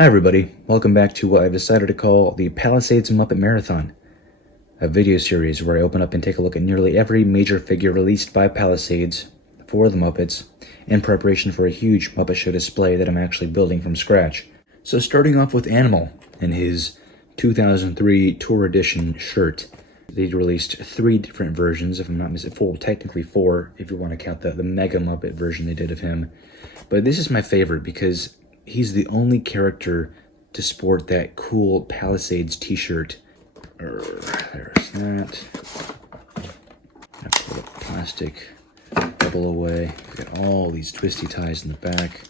Hi everybody, welcome back to what I've decided to call the Palisades Muppet Marathon, a video series where I open up and take a look at nearly every major figure released by Palisades for the Muppets in preparation for a huge Muppet Show display that I'm actually building from scratch. So starting off with Animal in his 2003 Tour Edition shirt. They released 3 different versions, if I'm not mistaken, technically 4 if you want to count the Mega Muppet version they did of him. But this is my favorite because he's the only character to sport that cool Palisades t-shirt. There's that. I'm gonna pull the plastic bubble away. We've got all these twisty ties in the back.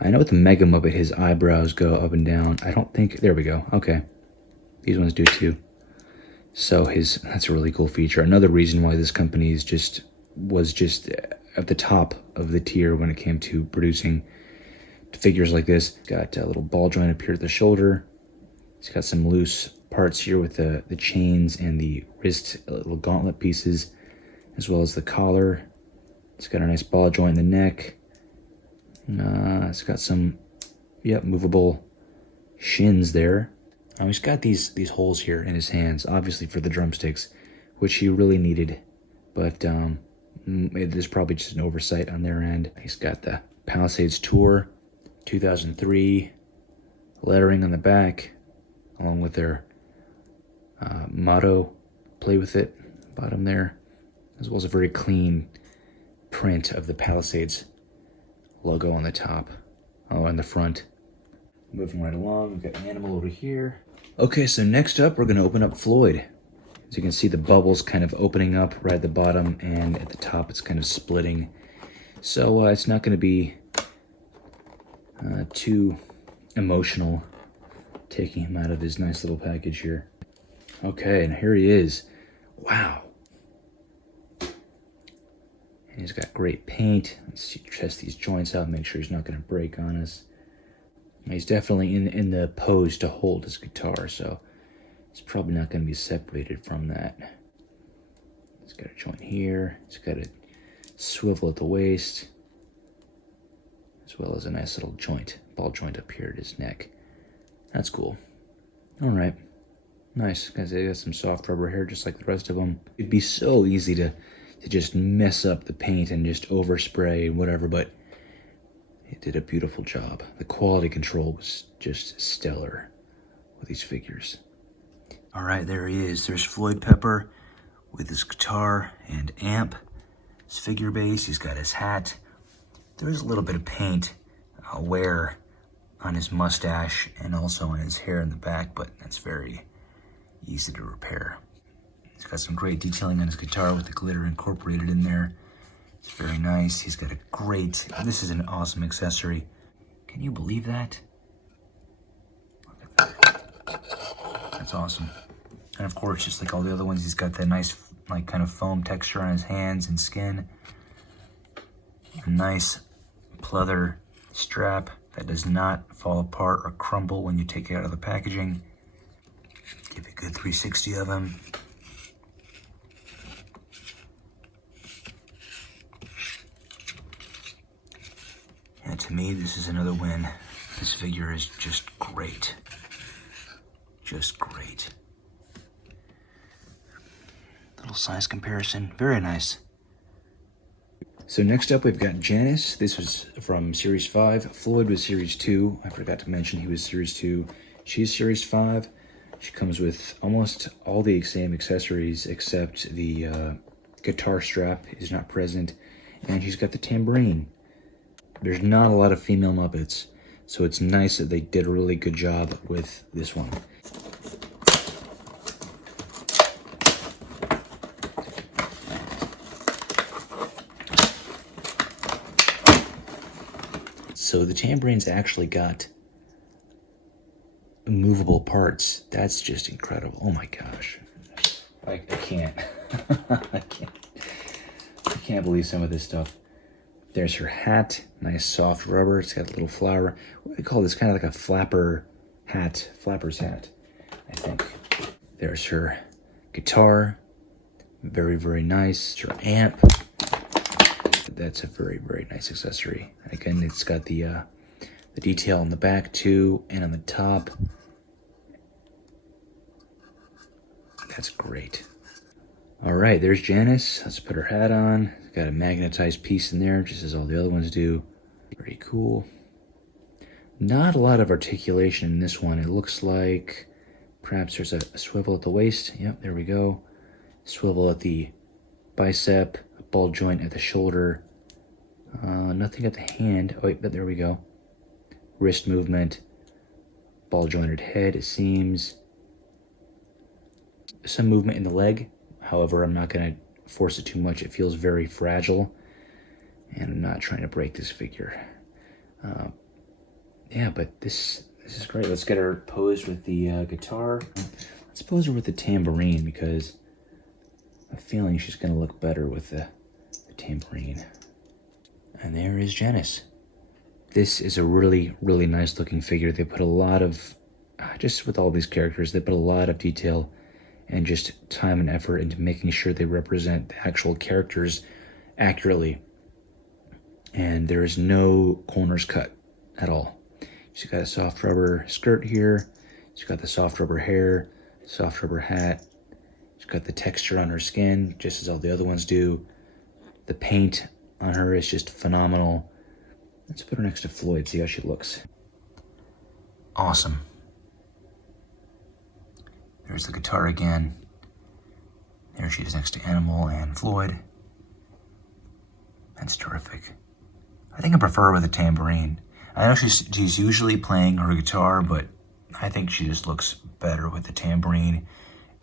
I know with the Mega Muppet, his eyebrows go up and down. I don't think, there we go, okay. These ones do too. So that's a really cool feature. Another reason why this company was just at the top of the tier when it came to producing figures like this. Got a little ball joint up here at the shoulder. It's got some loose parts here with the chains and the wrist little gauntlet pieces, as well as the collar. It's got a nice ball joint in the neck. It's got some, movable shins there. He's got these holes here in his hands, obviously for the drumsticks, which he really needed, but there's probably just an oversight on their end. He's got the Palisades Tour 2003 lettering on the back, along with their motto, "Play with it," bottom there, as well as a very clean print of the Palisades logo on the top, on the front. Moving right along, we've got Animal over here. Okay, so next up, we're going to open up Floyd. As you can see, the bubbles kind of opening up right at the bottom, and at the top it's kind of splitting. So it's not going to be too emotional taking him out of his nice little package here. Okay, and here he is. Wow. And he's got great paint. Let's test these joints out, make sure he's not going to break on us. He's definitely in the pose to hold his guitar, so it's probably not going to be separated from that. He's got a joint here. He's got a swivel at the waist, as well as a nice little joint, ball joint up here at his neck. That's cool. All right. Nice, guys. They got some soft rubber here, just like the rest of them. It'd be so easy to just mess up the paint and just overspray and whatever, but it did a beautiful job. The quality control was just stellar with these figures. All right, there he is. There's Floyd Pepper with his guitar and amp, his figure base. He's got his hat. There's a little bit of paint wear on his mustache and also on his hair in the back, but that's very easy to repair. He's got some great detailing on his guitar with the glitter incorporated in there. It's very nice. He's got this is an awesome accessory. Can you believe that? Look at that. That's awesome. And of course, just like all the other ones, he's got that nice, kind of foam texture on his hands and skin. A nice pleather strap that does not fall apart or crumble when you take it out of the packaging. Give a good 360 of him. And to me, this is another win. This figure is just great. Just great. Little size comparison, very nice. So next up, we've got Janice. This was from Series 5. Floyd was Series 2. I forgot to mention he was Series 2. She's Series 5. She comes with almost all the same accessories except the guitar strap is not present. And she's got the tambourine. There's not a lot of female Muppets, so it's nice that they did a really good job with this one. So the tambourine's actually got movable parts. That's just incredible. Oh my gosh. I can't. I can't believe some of this stuff. There's her hat, nice soft rubber. It's got a little flower. What do they call this? Kind of like a flapper's hat, I think. There's her guitar, very, very nice. Her amp. That's a very, very nice accessory. Again, it's got the detail on the back too, and on the top. That's great. All right, there's Janice. Let's put her hat on. Got a magnetized piece in there, just as all the other ones do. Pretty cool. Not a lot of articulation in this one. It looks like perhaps there's a swivel at the waist. Yep, there we go. Swivel at the bicep, a ball joint at the shoulder. Nothing at the hand. Oh, wait, but there we go. Wrist movement, ball jointed head, it seems. Some movement in the leg. However, I'm not going to force it too much. It feels very fragile, and I'm not trying to break this figure. Yeah, but this is great. Let's get her posed with the guitar. Let's pose her with the tambourine, because I'm feeling she's going to look better with the tambourine. And there is Janice. This is a really, really nice looking figure. They put a lot of, just with all these characters, they put a lot of detail and just time and effort into making sure they represent the actual characters accurately. And there is no corners cut at all. She's got a soft rubber skirt here. She's got the soft rubber hair, soft rubber hat. She's got the texture on her skin, just as all the other ones do. The paint on her is just phenomenal. Let's put her next to Floyd, see how she looks. Awesome. There's the guitar again. There she is next to Animal and Floyd. That's terrific. I think I prefer her with a tambourine. I know she's usually playing her guitar, but I think she just looks better with the tambourine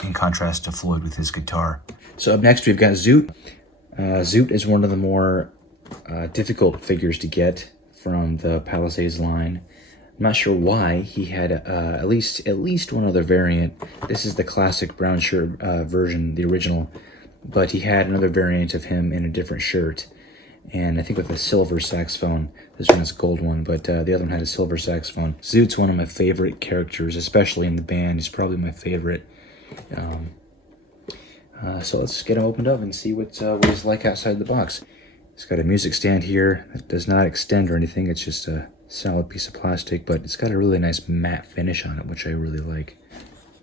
in contrast to Floyd with his guitar. So up next we've got Zoot. Zoot is one of the more difficult figures to get from the Palisades line. I'm not sure why. He had at least one other variant. This is the classic brown shirt version, the original, but he had another variant of him in a different shirt, and I think with a silver saxophone. This one has a gold one, but the other one had a silver saxophone. Zoot's one of my favorite characters, especially in the band. He's probably my favorite. So let's get him opened up and see what he's like outside the box. It's got a music stand here that does not extend or anything. It's just a solid piece of plastic, but it's got a really nice matte finish on it, which I really like.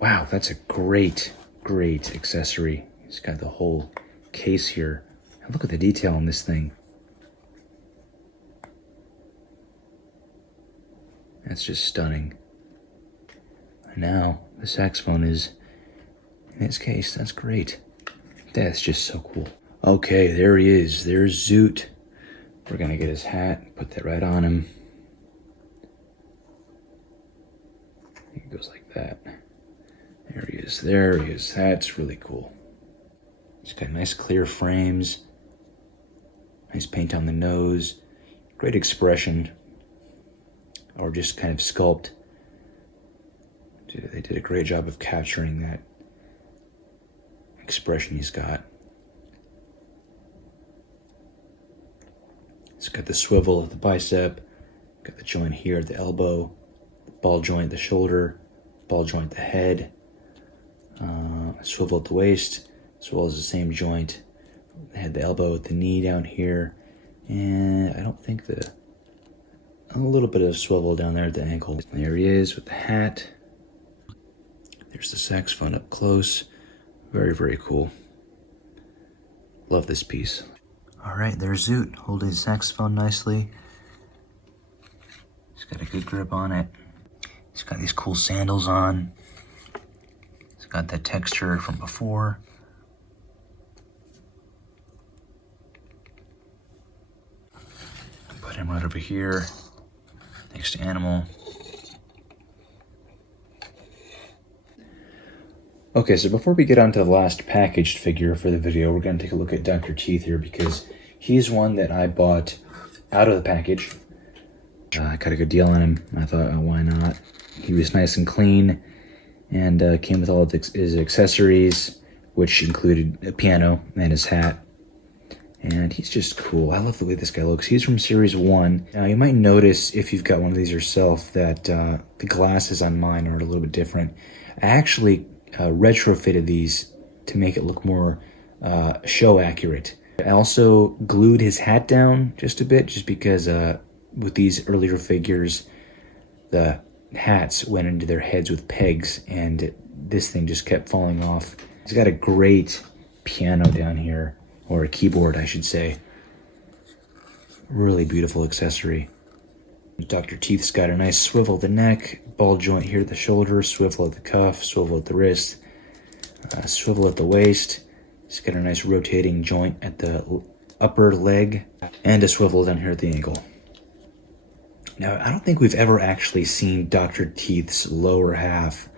Wow, that's a great, great accessory. It's got the whole case here. And look at the detail on this thing. That's just stunning. And now the saxophone is in its case. That's great. That's just so cool. Okay, there he is. There's Zoot. We're gonna get his hat, put that right on him. I think it goes like that. There he is. There he is. That's really cool. He's got nice clear frames. Nice paint on the nose. Great expression. Or just kind of sculpt. They did a great job of capturing that expression he's got. It's got the swivel at the bicep, got the joint here at the elbow, the ball joint at the shoulder, ball joint at the head, swivel at the waist, as well as the same joint. They had the elbow at the knee down here, and I don't think a little bit of swivel down there at the ankle. There he is with the hat. There's the saxophone up close. Very, very cool. Love this piece. All right, there's Zoot, holding his saxophone nicely. He's got a good grip on it. He's got these cool sandals on. He's got that texture from before. Put him right over here, next to Animal. Okay, so before we get on to the last packaged figure for the video, we're going to take a look at Dr. Teeth here, because he's one that I bought out of the package. I got a good deal on him. I thought, oh, why not? He was nice and clean, and came with all of his accessories, which included a piano and his hat. And he's just cool. I love the way this guy looks. He's from Series 1. Now, you might notice, if you've got one of these yourself, that the glasses on mine are a little bit different. I actually retrofitted these to make it look more show accurate. I also glued his hat down just a bit, just because with these earlier figures, the hats went into their heads with pegs, and this thing just kept falling off. He's got a great piano down here, or a keyboard, I should say. Really beautiful accessory. Dr. Teeth's got a nice swivel at the neck, ball joint here at the shoulder, swivel at the cuff, swivel at the wrist, swivel at the waist. He's got a nice rotating joint at the upper leg, and a swivel down here at the ankle. Now, I don't think we've ever actually seen Dr. Teeth's lower half.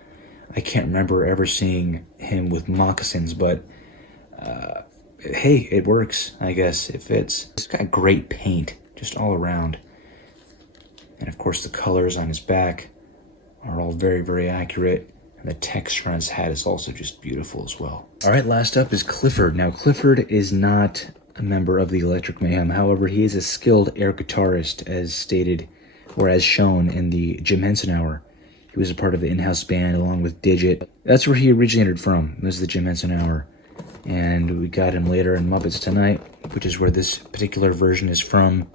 I can't remember ever seeing him with moccasins, but hey, it works, I guess. It fits. It's got great paint just all around. And of course, the colors on his back are all very, very accurate. And the texture on his hat is also just beautiful as well. All right, last up is Clifford. Now, Clifford is not a member of the Electric Mayhem. However, he is a skilled air guitarist, as stated, or as shown in the Jim Henson Hour. He was a part of the in-house band along with Digit. That's where he originated from, was the Jim Henson Hour. And we got him later in Muppets Tonight, which is where this particular version is from.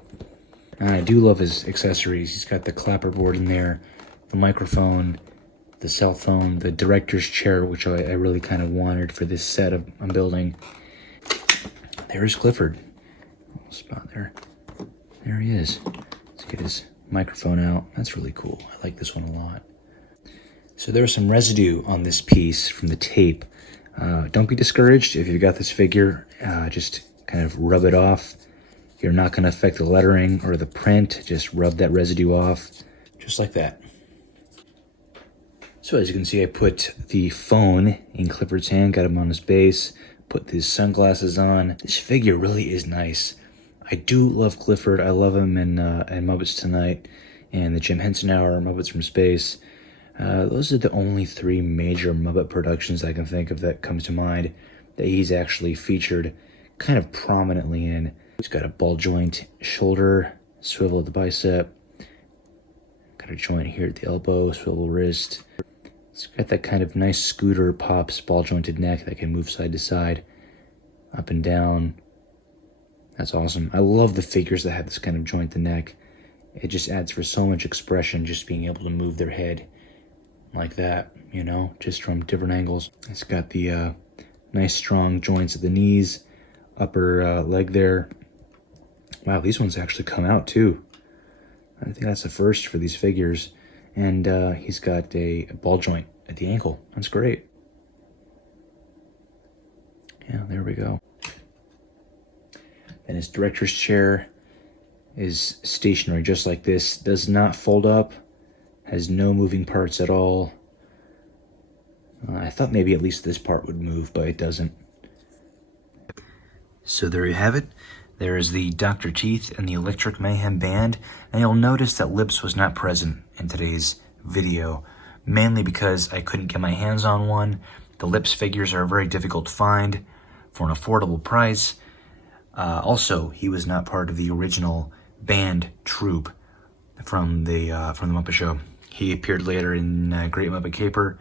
And I do love his accessories. He's got the clapperboard in there, the microphone, the cell phone, the director's chair, which I really kind of wanted for this set I'm building. There's Clifford. Little spot there. There he is. Let's get his microphone out. That's really cool. I like this one a lot. So there's some residue on this piece from the tape. Don't be discouraged if you've got this figure. Just kind of rub it off. You're not going to affect the lettering or the print. Just rub that residue off, just like that. So as you can see, I put the phone in Clifford's hand, got him on his base, put his sunglasses on. This figure really is nice. I do love Clifford. I love him in Muppets Tonight and the Jim Henson Hour, Muppets from Space. Those are the only three major Muppet productions I can think of that comes to mind that he's actually featured kind of prominently in. He's got a ball joint shoulder, swivel at the bicep, got a joint here at the elbow, swivel wrist. It's got that kind of nice scooter pops ball jointed neck that can move side to side, up and down. That's awesome. I love the figures that have this kind of joint the neck. It just adds for so much expression, just being able to move their head like that, you know, just from different angles. It's got the nice strong joints at the knees, upper leg there. Wow, these ones actually come out too. I think that's the first for these figures. And he's got a ball joint at the ankle. That's great. Yeah, there we go. And his director's chair is stationary, just like this. Does not fold up. Has no moving parts at all. I thought maybe at least this part would move, but it doesn't. So there you have it. There is the Dr. Teeth and the Electric Mayhem Band, and you'll notice that Lips was not present in today's video, mainly because I couldn't get my hands on one. The Lips figures are very difficult to find for an affordable price. Also, he was not part of the original band troupe from the Muppet Show. He appeared later in Great Muppet Caper,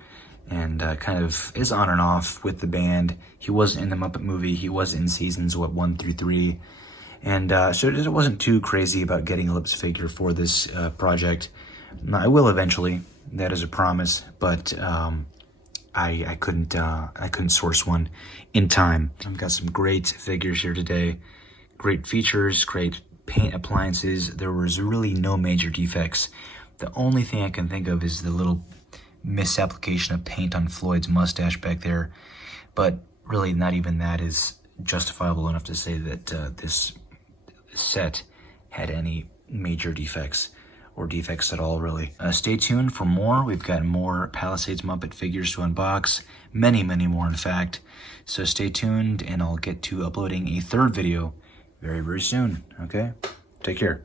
and kind of is on and off with the band. He wasn't in the Muppet movie. He was in seasons 1 through 3. And so it wasn't too crazy about getting a Lips figure for this project. I will eventually. That is a promise. But I couldn't source one in time. I've got some great figures here today. Great features, great paint appliances. There was really no major defects. The only thing I can think of is the little misapplication of paint on Floyd's mustache back there. But really not even that is justifiable enough to say that this set had any major defects or defects at all, really. Stay tuned for more. We've got more Palisades Muppet figures to unbox. Many, many more, in fact. So stay tuned, and I'll get to uploading a third video very, very soon. Okay? Take care.